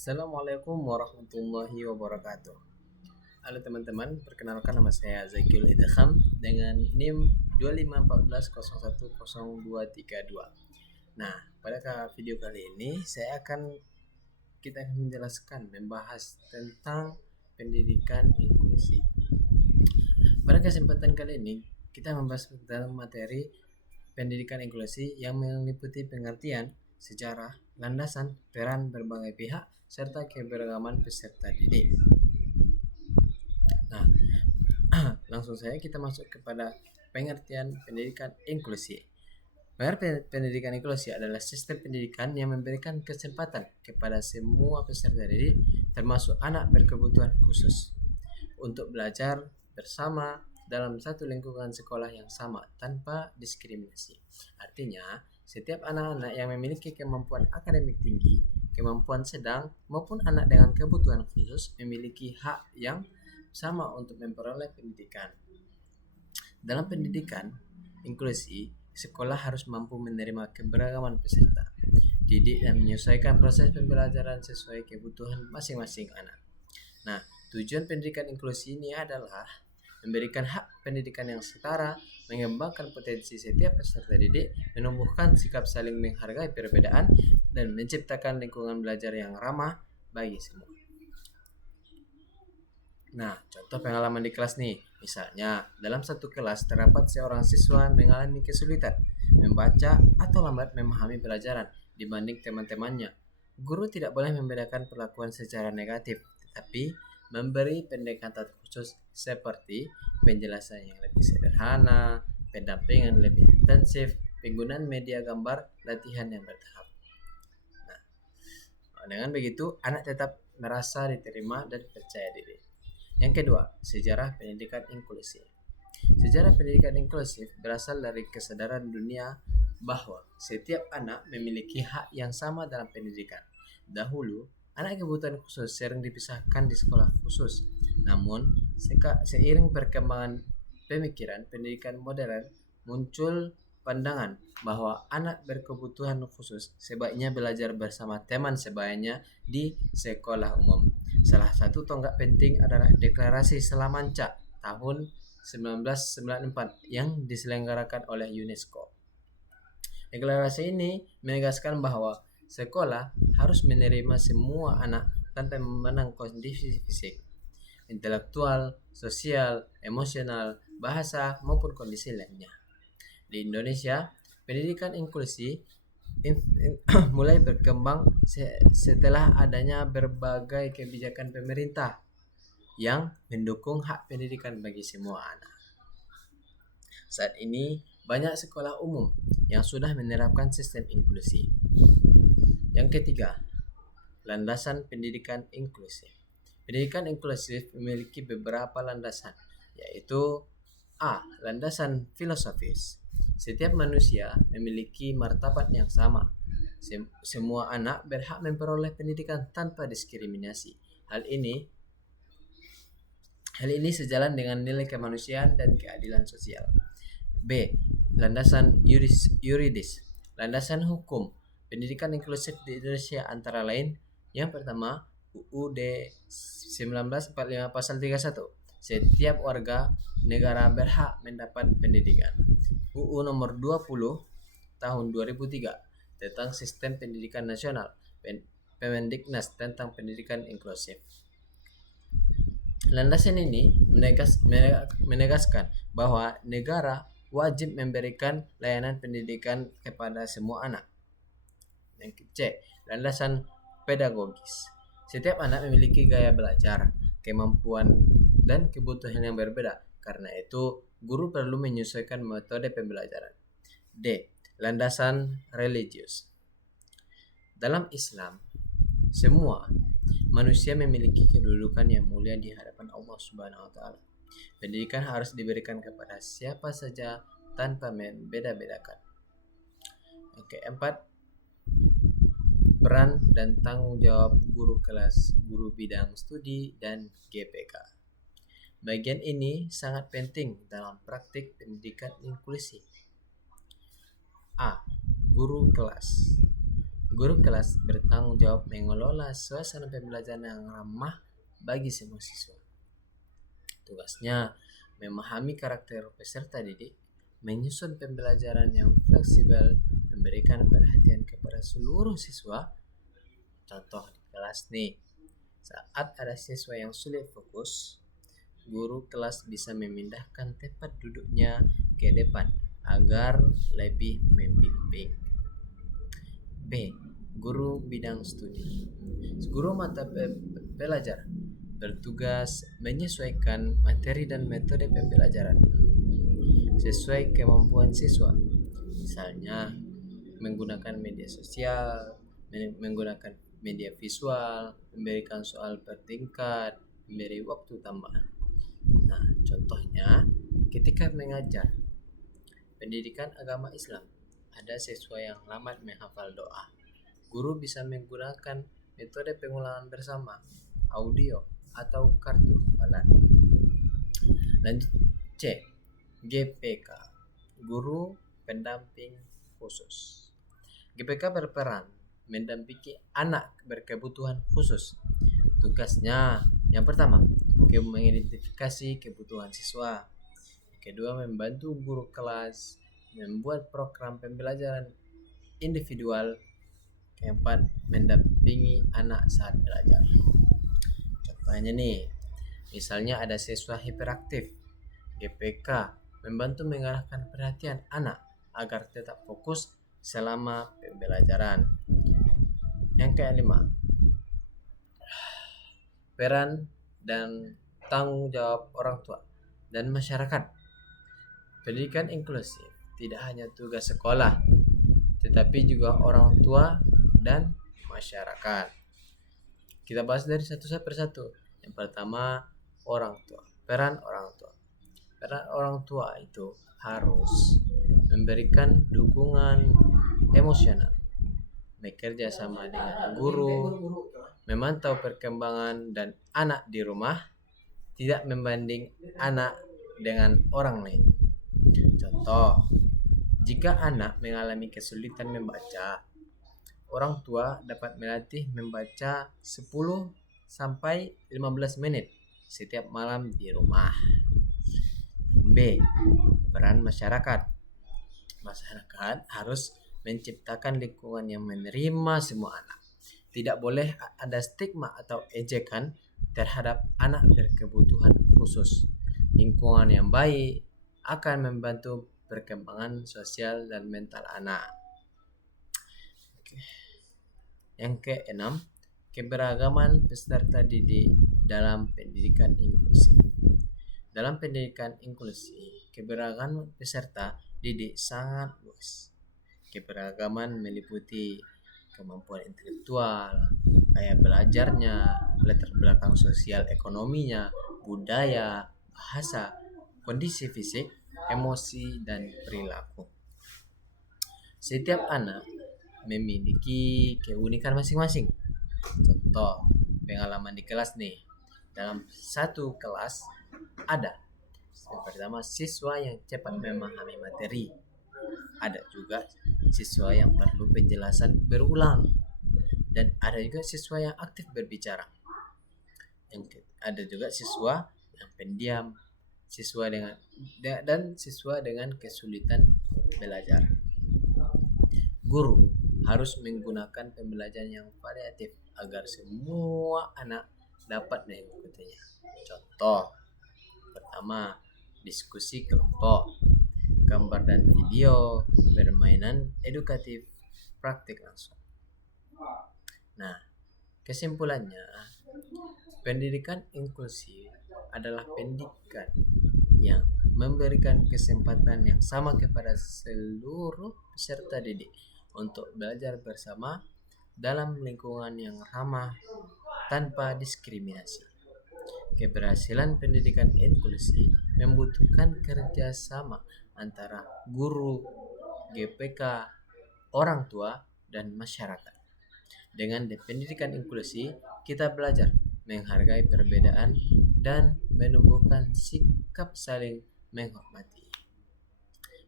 Assalamualaikum warahmatullahi wabarakatuh. Halo teman-teman, perkenalkan nama saya Zakil Idham dengan NIM 2514010232. Nah, pada video kali ini kita akan membahas tentang pendidikan inklusi. Pada kesempatan kali ini kita membahas tentang materi pendidikan inklusi yang meliputi pengertian, sejarah, landasan, peran berbagai pihak, serta keberagaman peserta didik. Nah, langsung saja kita masuk kepada pengertian pendidikan inklusi. Pendidikan inklusi adalah sistem pendidikan yang memberikan kesempatan kepada semua peserta didik, termasuk anak berkebutuhan khusus, untuk belajar bersama dalam satu lingkungan sekolah yang sama tanpa diskriminasi. Artinya, setiap anak-anak yang memiliki kemampuan akademik tinggi, kemampuan sedang, maupun anak dengan kebutuhan khusus memiliki hak yang sama untuk memperoleh pendidikan. Dalam pendidikan inklusi, sekolah harus mampu menerima keberagaman peserta didik dan menyesuaikan proses pembelajaran sesuai kebutuhan masing-masing anak. Nah, tujuan pendidikan inklusi ini adalah memberikan hak pendidikan yang setara, mengembangkan potensi setiap peserta didik, menumbuhkan sikap saling menghargai perbedaan, dan menciptakan lingkungan belajar yang ramah bagi semua. Nah, contoh pengalaman di kelas nih. Misalnya, dalam satu kelas terdapat seorang siswa mengalami kesulitan membaca atau lambat memahami pelajaran dibanding teman-temannya. Guru tidak boleh membedakan perlakuan secara negatif, tetapi memberi pendekatan khusus seperti penjelasan yang lebih sederhana, pendampingan lebih intensif, penggunaan media gambar, latihan yang bertahap. Nah, dengan begitu anak tetap merasa diterima dan percaya diri. Yang kedua, sejarah pendidikan inklusif. Sejarah pendidikan inklusif berasal dari kesadaran dunia bahwa setiap anak memiliki hak yang sama dalam pendidikan. Dahulu, anak kebutuhan khusus sering dipisahkan di sekolah khusus. Namun, seiring perkembangan pemikiran pendidikan modern, muncul pandangan bahwa anak berkebutuhan khusus sebaiknya belajar bersama teman sebayanya di sekolah umum. Salah satu tonggak penting adalah Deklarasi Salamanca tahun 1994 yang diselenggarakan oleh UNESCO. Deklarasi ini menegaskan bahwa sekolah harus menerima semua anak tanpa memandang kondisi fisik, intelektual, sosial, emosional, bahasa, maupun kondisi lainnya. Di Indonesia, pendidikan inklusi mulai berkembang setelah adanya berbagai kebijakan pemerintah yang mendukung hak pendidikan bagi semua anak. Saat ini, banyak sekolah umum yang sudah menerapkan sistem inklusi. Yang ketiga, landasan pendidikan inklusif. Pendidikan inklusif memiliki beberapa landasan, yaitu A. Landasan filosofis. Setiap manusia memiliki martabat yang sama. Semua anak berhak memperoleh pendidikan tanpa diskriminasi. Hal ini sejalan dengan nilai kemanusiaan dan keadilan sosial. B. Landasan yuridis. Landasan hukum. Pendidikan inklusif di Indonesia antara lain: yang pertama, UUD 1945 pasal 31. Setiap warga negara berhak mendapat pendidikan. UU nomor 20 tahun 2003 tentang Sistem Pendidikan Nasional, Permendiknas tentang pendidikan inklusif. Landasan ini menegaskan bahwa negara wajib memberikan layanan pendidikan kepada semua anak. Yang C. Landasan pedagogis. Setiap anak memiliki gaya belajar, kemampuan, dan kebutuhan yang berbeda. Karena itu, guru perlu menyesuaikan metode pembelajaran. D. Landasan religius. Dalam Islam, semua manusia memiliki kedudukan yang mulia di hadapan Allah Subhanahu wa taala. Pendidikan harus diberikan kepada siapa saja tanpa membeda-bedakan. Yang keempat, peran dan tanggung jawab guru kelas, guru bidang studi, dan GPK. Bagian ini sangat penting dalam praktik pendidikan inklusi. A. Guru kelas. Guru kelas bertanggung jawab mengelola suasana pembelajaran yang ramah bagi semua siswa. Tugasnya memahami karakter peserta didik, menyusun pembelajaran yang fleksibel, memberikan perhatian kepada seluruh siswa. Contoh di kelas nih, saat ada siswa yang sulit fokus, guru kelas bisa memindahkan tempat duduknya ke depan agar lebih membimbing. B. Guru bidang studi. Guru mata pelajaran bertugas menyesuaikan materi dan metode pembelajaran sesuai kemampuan siswa. Misalnya, menggunakan media sosial, menggunakan media visual, memberikan soal per tingkat, memberi waktu tambahan. Nah, contohnya ketika mengajar pendidikan agama Islam, ada siswa yang lambat menghafal doa. Guru bisa menggunakan metode pengulangan bersama, audio, atau kartu hafalan. Lanjut C. GPK, Guru Pendamping Khusus. GPK berperan mendampingi anak berkebutuhan khusus. Tugasnya yang pertama, mengidentifikasi kebutuhan siswa. Kedua, membantu guru kelas membuat program pembelajaran individual. Keempat, mendampingi anak saat belajar. Contohnya nih, misalnya ada siswa hiperaktif, GPK membantu mengarahkan perhatian anak agar tetap fokus selama pembelajaran. Yang kelima, peran dan tanggung jawab orang tua dan masyarakat. Pendidikan inklusif tidak hanya tugas sekolah, tetapi juga orang tua dan masyarakat. Kita bahas dari satu persatu. Yang pertama, orang tua. Peran orang tua. Peran orang tua itu harus memberikan dukungan emosional, bekerja sama dengan guru, memantau perkembangan dan anak di rumah, tidak membanding anak dengan orang lain. Contoh, jika anak mengalami kesulitan membaca, orang tua dapat melatih membaca 10 sampai 15 menit setiap malam di rumah. B. Peran masyarakat. Masyarakat harus menciptakan lingkungan yang menerima semua anak. Tidak boleh ada stigma atau ejekan terhadap anak berkebutuhan khusus. Lingkungan yang baik akan membantu perkembangan sosial dan mental anak. Yang keenam, keberagaman peserta didik dalam pendidikan inklusif. Dalam pendidikan inklusif, keberagaman peserta didik sangat luas. Keberagaman meliputi kemampuan intelektual, gaya belajarnya, latar belakang sosial ekonominya, budaya, bahasa, kondisi fisik, emosi, dan perilaku. Setiap anak memiliki keunikan masing-masing. Contoh pengalaman di kelas nih. Dalam satu kelas ada yang pertama siswa yang cepat memahami materi. Ada juga siswa yang perlu penjelasan berulang. Dan ada juga siswa yang aktif berbicara. Ada juga siswa yang pendiam, siswa dengan kesulitan belajar. Guru harus menggunakan pembelajaran yang variatif agar semua anak dapat mengikutinya. Contoh pertama, diskusi kelompok, gambar dan video, permainan edukatif, praktik langsung. Nah, kesimpulannya, pendidikan inklusif adalah pendidikan yang memberikan kesempatan yang sama kepada seluruh peserta didik untuk belajar bersama dalam lingkungan yang ramah tanpa diskriminasi. Keberhasilan pendidikan inklusi membutuhkan kerjasama antara guru, GPK, orang tua, dan masyarakat. Dengan pendidikan inklusi, kita belajar menghargai perbedaan dan menumbuhkan sikap saling menghormati.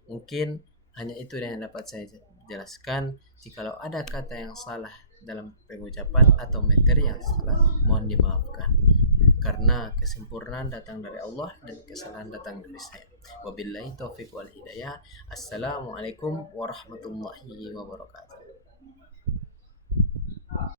Mungkin hanya itu yang dapat saya jelaskan jikalau ada kata yang salah dalam pengucapan atau materi yang salah, mohon dimaafkan. Karena kesempurnaan datang dari Allah dan kesalahan datang dari saya. Wabillahi taufiq wal hidayah. Assalamualaikum warahmatullahi wabarakatuh.